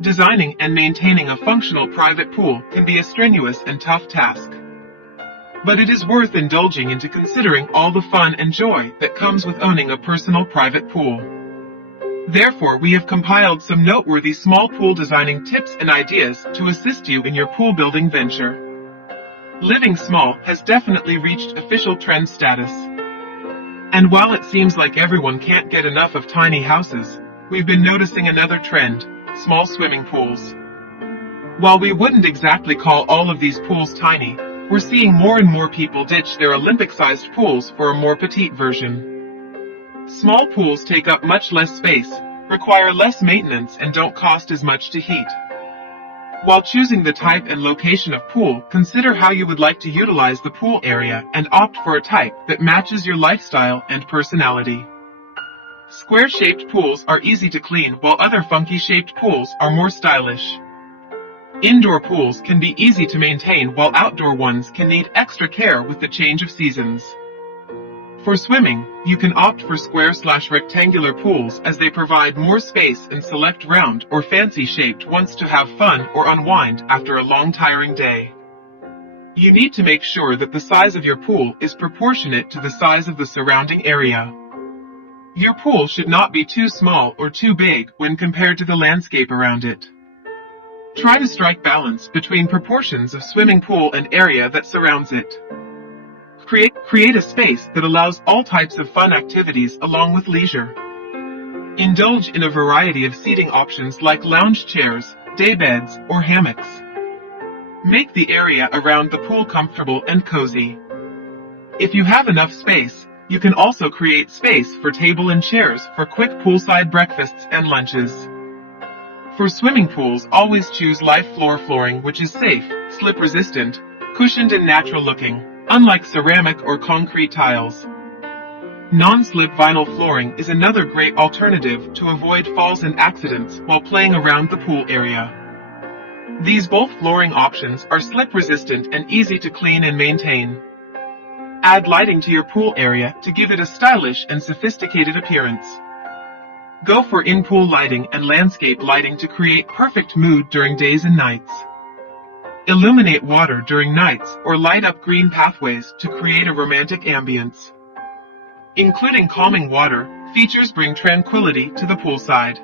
Designing and maintaining a functional private pool can be a strenuous and tough task. But it is worth indulging into considering all the fun and joy that comes with owning a personal private pool. Therefore, we have compiled some noteworthy small pool designing tips and ideas to assist you in your pool building venture. Living small has definitely reached official trend status. And while it seems like everyone can't get enough of tiny houses, we've been noticing another trend: small swimming pools. While we wouldn't exactly call all of these pools tiny, we're seeing more and more people ditch their Olympic-sized pools for a more petite version. Small pools take up much less space, require less maintenance, and don't cost as much to heat. While choosing the type and location of pool, consider how you would like to utilize the pool area and opt for a type that matches your lifestyle and personality. Square-shaped pools are easy to clean, while other funky-shaped pools are more stylish. Indoor pools can be easy to maintain, while outdoor ones can need extra care with the change of seasons. For swimming, you can opt for square/rectangular pools as they provide more space and select round or fancy-shaped ones to have fun or unwind after a long tiring day. You need to make sure that the size of your pool is proportionate to the size of the surrounding area. Your pool should not be too small or too big when compared to the landscape around it. Try to strike balance between proportions of swimming pool and area that surrounds it. Create a space that allows all types of fun activities along with leisure. Indulge in a variety of seating options like lounge chairs, day beds, or hammocks. Make the area around the pool comfortable and cozy. If you have enough space, you can also create space for table and chairs for quick poolside breakfasts and lunches. For swimming pools, always choose live floor flooring, which is safe, slip-resistant, cushioned, and natural-looking, unlike ceramic or concrete tiles. Non-slip vinyl flooring is another great alternative to avoid falls and accidents while playing around the pool area. These both flooring options are slip-resistant and easy to clean and maintain. Add lighting to your pool area to give it a stylish and sophisticated appearance. Go for in-pool lighting and landscape lighting to create perfect mood during days and nights. Illuminate water during nights or light up green pathways to create a romantic ambience. Including calming water features bring tranquility to the poolside.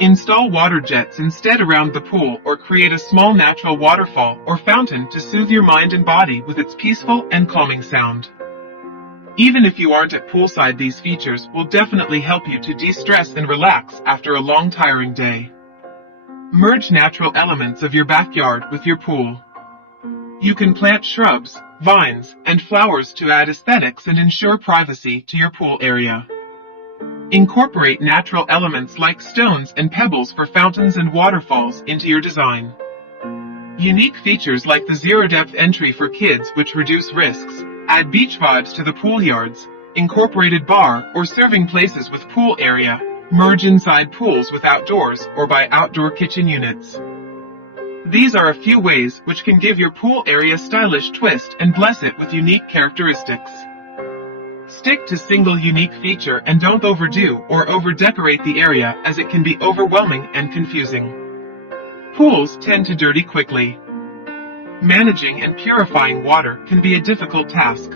Install water jets instead around the pool or create a small natural waterfall or fountain to soothe your mind and body with its peaceful and calming sound. Even if you aren't at poolside, these features will definitely help you to de-stress and relax after a long tiring day. Merge natural elements of your backyard with your pool. You can plant shrubs, vines, and flowers to add aesthetics and ensure privacy to your pool area. Incorporate natural elements like stones and pebbles for fountains and waterfalls into your design. Unique features like the zero-depth entry for kids, which reduce risks, add beach vibes to the pool yards, incorporated bar or serving places with pool area, merge inside pools with outdoors or by outdoor kitchen units. These are a few ways which can give your pool area a stylish twist and bless it with unique characteristics. Stick to single unique feature and don't overdo or over-decorate the area, as it can be overwhelming and confusing. Pools tend to dirty quickly. Managing and purifying water can be a difficult task.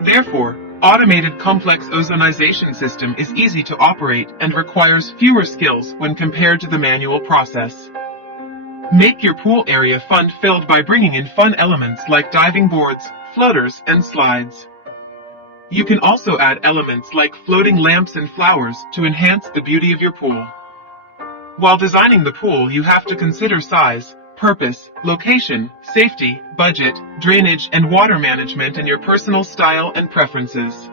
Therefore, automated complex ozonization system is easy to operate and requires fewer skills when compared to the manual process. Make your pool area fun-filled by bringing in fun elements like diving boards, floaters, and slides. You can also add elements like floating lamps and flowers to enhance the beauty of your pool. While designing the pool, you have to consider size, purpose, location, safety, budget, drainage, and water management, and your personal style and preferences.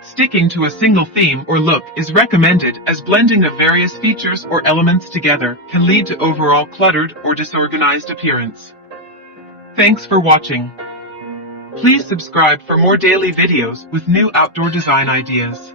Sticking to a single theme or look is recommended, as blending of various features or elements together can lead to overall cluttered or disorganized appearance. Thanks for watching. Please subscribe for more daily videos with new outdoor design ideas.